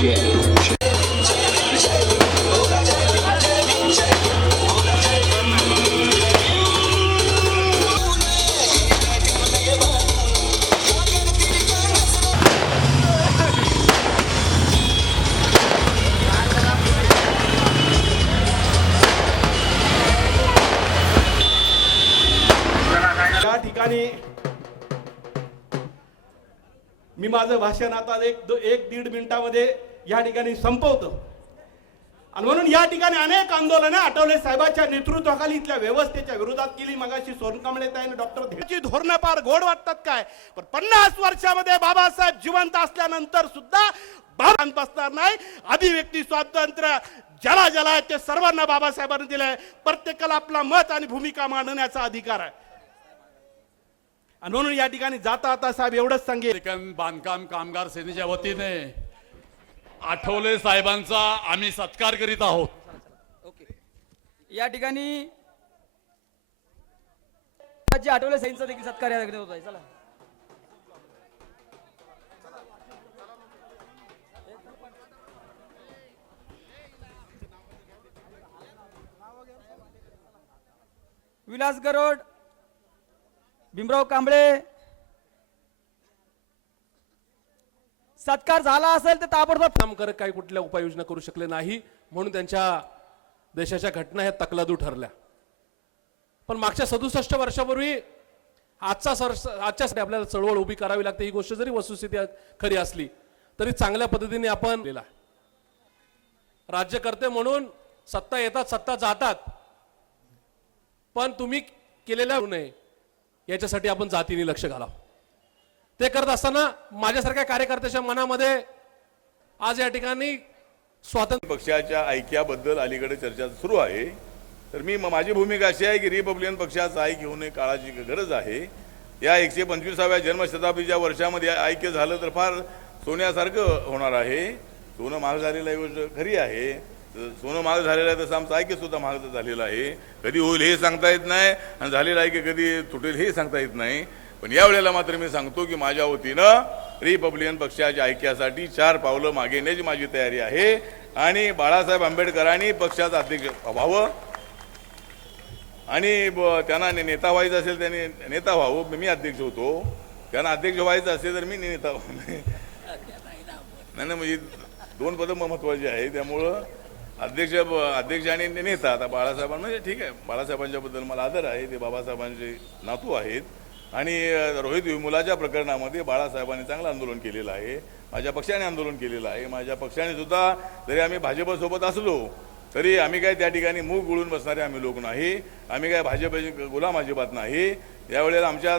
या ठिकाणी मी माझं भाषण आता एक दीड मिनिटामध्ये या ठिकाणी संपवतो आणि म्हणून या ठिकाणी अनेक आंदोलनं आठवले साहेबांच्या नेतृत्वाखाली इथल्या व्यवस्थेच्या विरोधात केली। मगाशी सोनकांबळे ताईने डॉक्टर धेची धोरणं फार गोड वाटतात काय, पण 50 वर्षामध्ये बाबासाहेब जिवंत असल्यानंतर सुद्धा भारत बसणार नाही। अभिव्यक्ती स्वातंत्र्य ज्याला ज्याला आहे ते सर्वांना बाबासाहेबांनी दिलंय। प्रत्येकाला आपला मत आणि भूमिका मांडण्याचा अधिकार आहे आणि म्हणून या ठिकाणी जाता आता साहेब एवढंच सांगेल, बांधकाम कामगार सेनेच्या वतीने आठवले साहेबांचा आम्ही सत्कार करीत आहोत। ओके, या ठिकाणी आठवले साहेबांचा देखील सत्कार या ठिकाणी होत आहे। चला विलास गरोड, भीमराव कांबळे, सत्कार झाला असेल तर ताबडतोब काम करत काही कुठल्या उपाययोजना करू शकले नाही, म्हणून त्यांच्या देशाच्या घटना ह्या तकलादू ठरल्या। पण मागच्या 67 वर्षापूर्वी आजच्या आपल्याला चळवळ उभी करावी लागते। ही गोष्ट जरी वस्तुस्थिती खरी असली तरी चांगल्या पद्धतीने आपण राज्यकर्ते म्हणून सत्ता येतात सत्ता जातात, पण तुम्ही केलेल्या नये याच्यासाठी आपण जातीने लक्ष घालावं। ते करत असताना माझ्यासारख्या कार्यकर्त्याच्या मनामध्ये आज या ठिकाणी स्वातंत्र्य पक्षाच्या ऐक्याबद्दल अलीकडे चर्चा सुरू आहे। तर माझी भूमिका अशी आहे की रिपब्लिकन पक्षाचा ऐक्य होणे काळाची गरज आहे। या 125व्या जन्मशताब्दीच्या वर्षामध्ये ऐक्य झालं तर फार सोन्यासारखं होणार आहे। सोनं महाग झालेलं गोष्ट खरी आहे, सोनं महाग झालेलं आहे तसं आमचं ऐक्य सुद्धा महाग झालेलं आहे। कधी होईल हे सांगता येत नाही आणि झालेलं ऐक्य कधी तुटेल हे सांगता येत नाही। पण यावेळेला मात्र मी सांगतो की माझ्या वतीनं रिपब्लिकन पक्षाच्या ऐक्यासाठी 4 पावलं मागे येण्याची माझी तयारी आहे आणि बाळासाहेब आंबेडकरांनी पक्षाचा अध्यक्ष व्हावं आणि त्यांना नेता व्हायचं असेल त्यांनी नेता व्हावं। मी अध्यक्ष होतो, त्यांना अध्यक्ष व्हायचं असेल तर मी नेता नाही म्हणजे 2 पदं महत्त्वाची आहे। त्यामुळं अध्यक्ष आणि नेता आता बाळासाहेबांना म्हणजे ठीक आहे, बाळासाहेबांच्याबद्दल मला आदर आहे, ते बाबासाहेबांचे नातू आहेत आणि रोहित विमुलाच्या प्रकरणामध्ये बाळासाहेबांनी चांगलं आंदोलन केलेलं आहे, माझ्या पक्षाने आंदोलन केलेलं आहे। माझ्या पक्षाने सुद्धा जरी आम्ही भाजपसोबत असलो तरी आम्ही काय त्या ठिकाणी मूग गुळून बसणारे आम्ही लोक नाही, आम्ही काय भाजपचे गुलाम अजिबात नाही। यावेळेला आमच्या